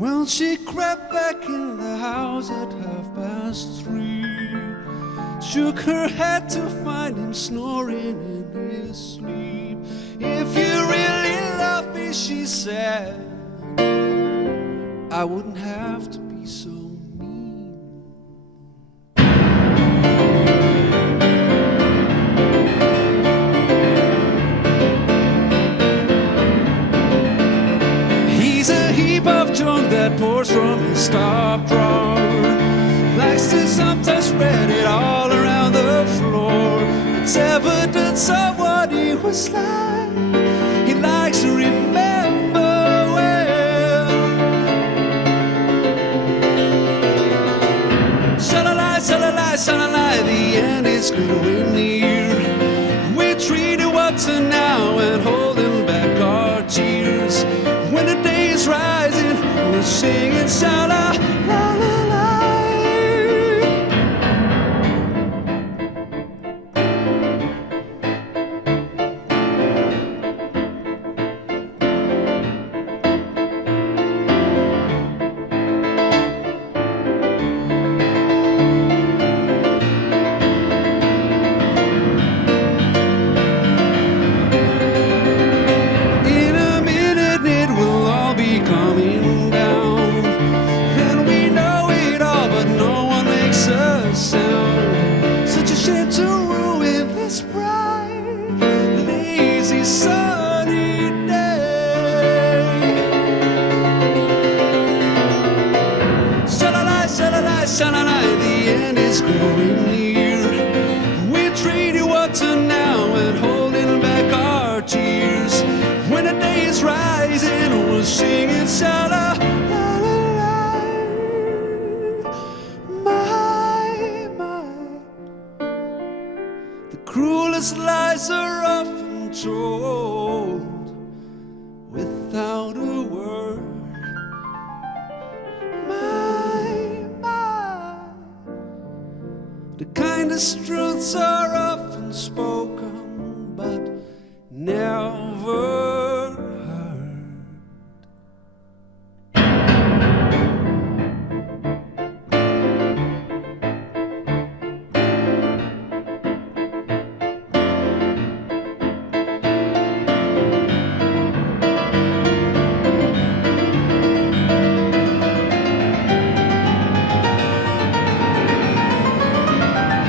Well, she crept back in the house at 3:30, shook her head to find him snoring in his sleep. If you really love me, she said, I wouldn't have to be so mean. He's a heap of junk that pours from his top drawer, likes to sometimes spread it all around the floor. It's evidence of what he was like. He likes to remember well. Sha-la-la, sha-la-la, sha-la-la, the end is growing near. We treat you up to now and holding back our tears. When the day is rising, we're singing sha-la, la-la-la. Such a shame to ruin this bright, lazy, sunny day. Sha-la-la, sha-la-la, sha-la-la, the end is growing near. We treat you up to now and holding back our tears. When the day is rising, we're singing sha-la. Cruelest lies are often told without a word. My, the kindest truths are often spoken but never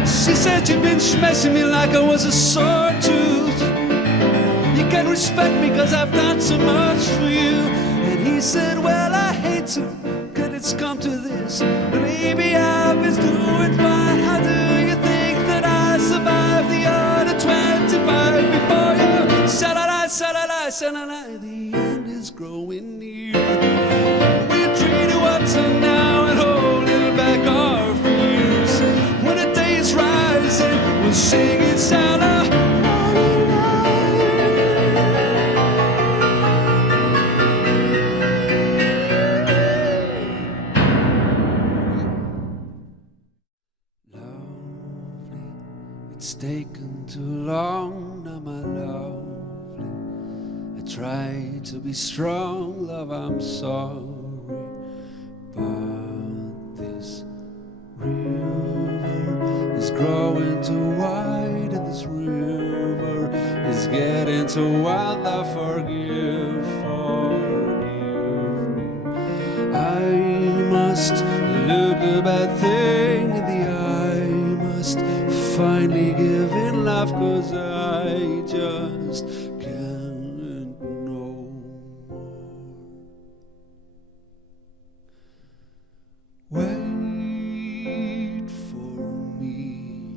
She said you've been smashing me like I was a sore tooth. You can't respect me cause I've done so much for you. And he said, well, I hate to, cause it's come to this. Maybe I was doing fine. How do you think that I survived the other 25 before you? Sha-la-la, sha-la-la, sha-la-la, the end is growing near. We treat you up to now and holding back our fears. When the day is rising, we'll sing it sha-la. It's taken too long now, my lovely. I try to be strong, love, I'm sorry. But this river is growing too wide, and this river is getting too wild. Now forgive me. I must look a bad thing in the eye, must finally give in love, cause I just can't no more. Wait for me,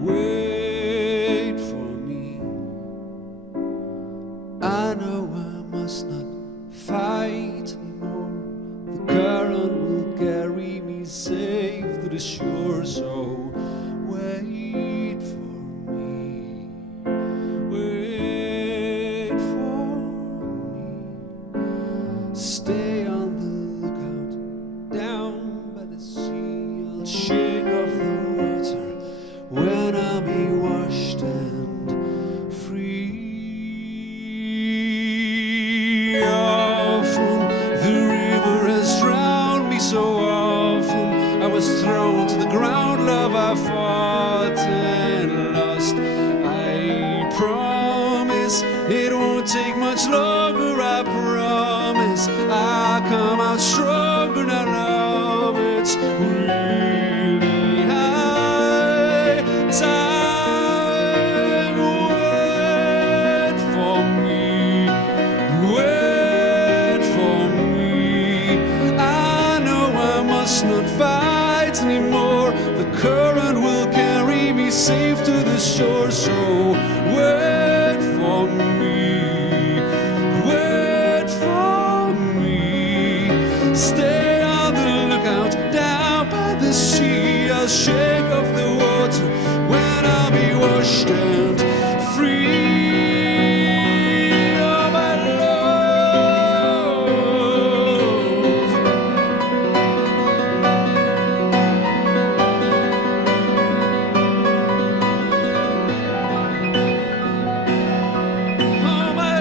wait for me. I know I must not fight anymore. The current will carry me safe to the shore, so wait for me, wait. fought and lost. I promise it won't take much longer. I promise I'll come out stronger. Now love, it's really high time. Wait for me, wait for me. I know I must not fight anymore. The current will carry me safe to the shore. So wait for me, wait for me. Stay on the lookout down by the sea. I'll shake off the water when I'll be washed and free. Oh, my love. Oh, my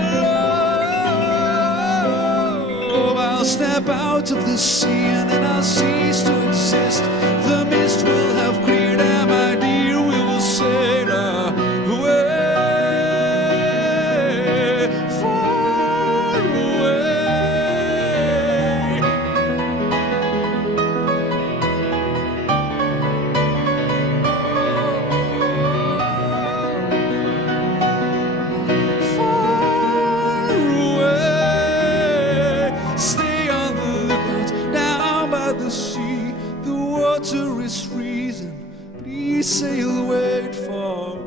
love. I'll step out of the sea and then I'll cease to exist. The mist will have cleared and my dear, we will sail away, far away. Far away. Stay on the lookout down by the sea. The water is freezing. Please sail, wait for